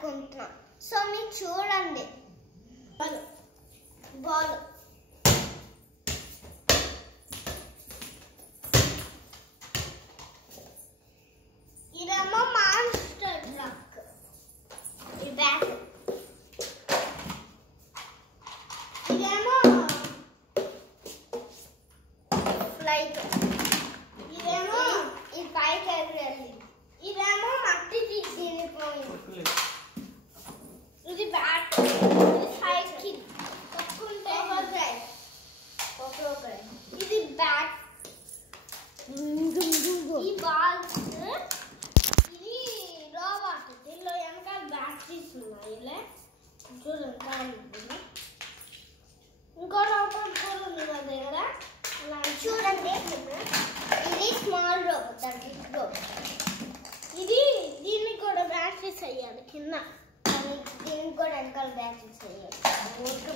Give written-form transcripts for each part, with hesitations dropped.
అనుకుంటున్నాం. సో మీరు చూడండి. బాల్ ఇదేమో మాన్స్టర్ ట్రక్. ఈ బ్యాట్ ఇదేమో ఫ్లైట్. ఇదేమో ఈ పైకి ఎగరేది. ఇదేమో మట్టికి తినిపోయింది. ఇది బ్యాట్. ఇది సైకిల్. తప్పుకుంటే ఇది బ్యాట్. ఈ బాల్స్ ఇది రోబోట్. దీనిలో వెనకాల బ్యాటరీస్ ఉన్నాయి. ఇలా చూడండి. ఇంకో రోబోట్ కూడా ఉంది మా దగ్గర. చూడండి, ఇది స్మాల్ రోబోట్. ఇది దీనికి కూడా బ్యాటరీస్ అయ్యాలి కింద. దీనికి కూడా వెనకాల బ్యాటరీస్ అయ్యాలి.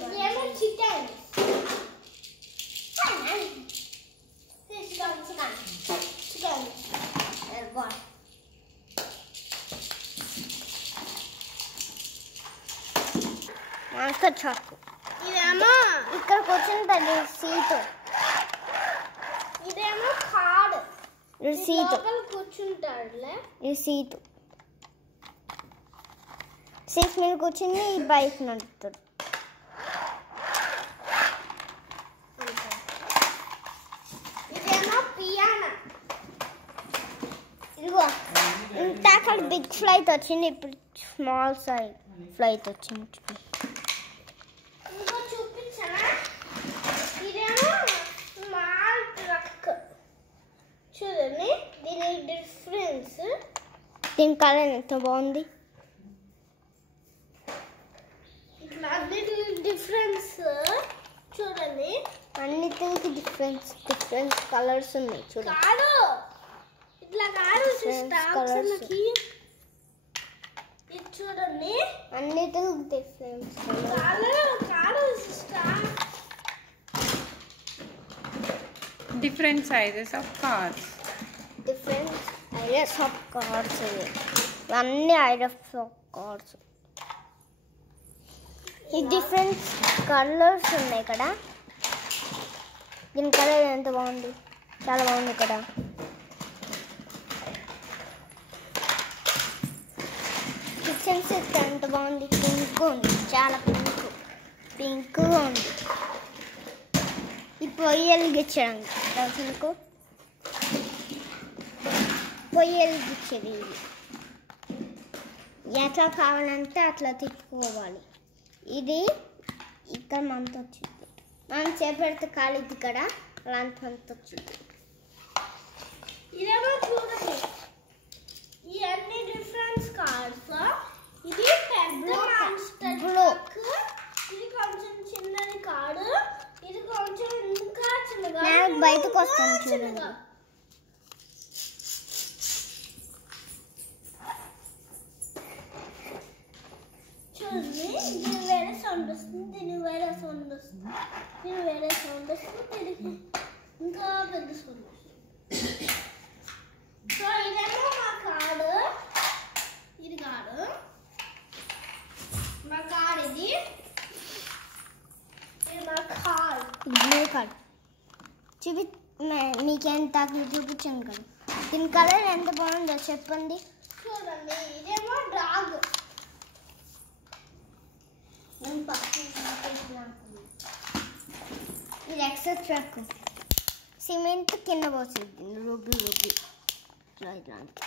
ఇదేమో చికెన్. Monster truck. ఇదేమో ఇక్కడికి వచ్చిన సీటు. ఇదేమో కారు. సీటు కూర్చుంటాడులే. ఇది సీటు. సీట్ మీద కూర్చుని ఈ బైక్ నడుపుతాడు. ఇదేమో పియానో. ఇదిగో ఇంత అక్కడ బిగ్ ఫ్లైట్ వచ్చింది. ఇప్పుడు స్మాల్ సైజ్ ఫ్లైట్ వచ్చింది. ఇంకో చూపించనా? ఇదేమో స్మాల్ ట్రక్. చూడండి దీని డిఫరెన్స్. దీని కలర్ ఎంత బాగుంది. అన్నిటికి డిఫరెన్స్ చూడండి. అన్నిటికి డిఫరెన్స్ కలర్స్ ఉన్నాయి. చూడండి. కాదు ఇట్లా కాదు కలర్స్. ఇది చూడండి. అన్నిటికి difference different sizes of cars. Different ideas of cars. అన్ని ఐడియాస్ ఆఫ్ కార్స్. ఈ డిఫరెంట్ కలర్స్ ఉన్నాయి ఇక్కడ. దీని కలర్ ఎంత బాగుంది. చాలా బాగుంది ఇక్కడ. కిచెన్ సెట్ ఎంత బాగుంది. పింక్ ఉంది. చాలా పింక్గా ఉంది. ఈ పొయ్యి వెలిగించడానికి మీకు పొయ్యి వెలిగించేది. ఇది ఎట్లా కావాలంటే అట్లా తిప్పుకోవాలి. ఇది ఇక్కడ మంత వచ్చింది. మనం చేపెడితే కాలిది ఇక్కడ అలాంటి మంత వచ్చింది. ఇదేమో చూడండి. ఇవన్నీ డిఫరెన్స్ కార్స్. ఇది పెద్ద మాన్స్టర్ ట్రక్. ఇది కొంచెం చిన్నది కారు. ఇది కొంచెం ఇంకా చిన్నగా. నేను బయటకు వస్తాను చూడండి. చూడండి దీని వేరే సౌండ్ వస్తుంది. దీని వేరే సౌండ్ వస్తుంది. దీని వేరే సౌండ్ వస్తుంది. దీనికి ఇంకా పెద్ద సౌండ్ వస్తుంది. సో ఇదేమో మా కారు. ఇది కారు. మా కార్ ఇది. మా కార్ బ్లూ కార్. మీకెంత చూపించాను కదా. దీని కలర్ ఎంత బాగుందో చెప్పండి. చూడండి ఇదేమో డాగ్. ఇది ఎక్స్ట్రా ట్రక్. సిమెంట్ కింద పోసింది. రుబ్బి ఇట్లాంటి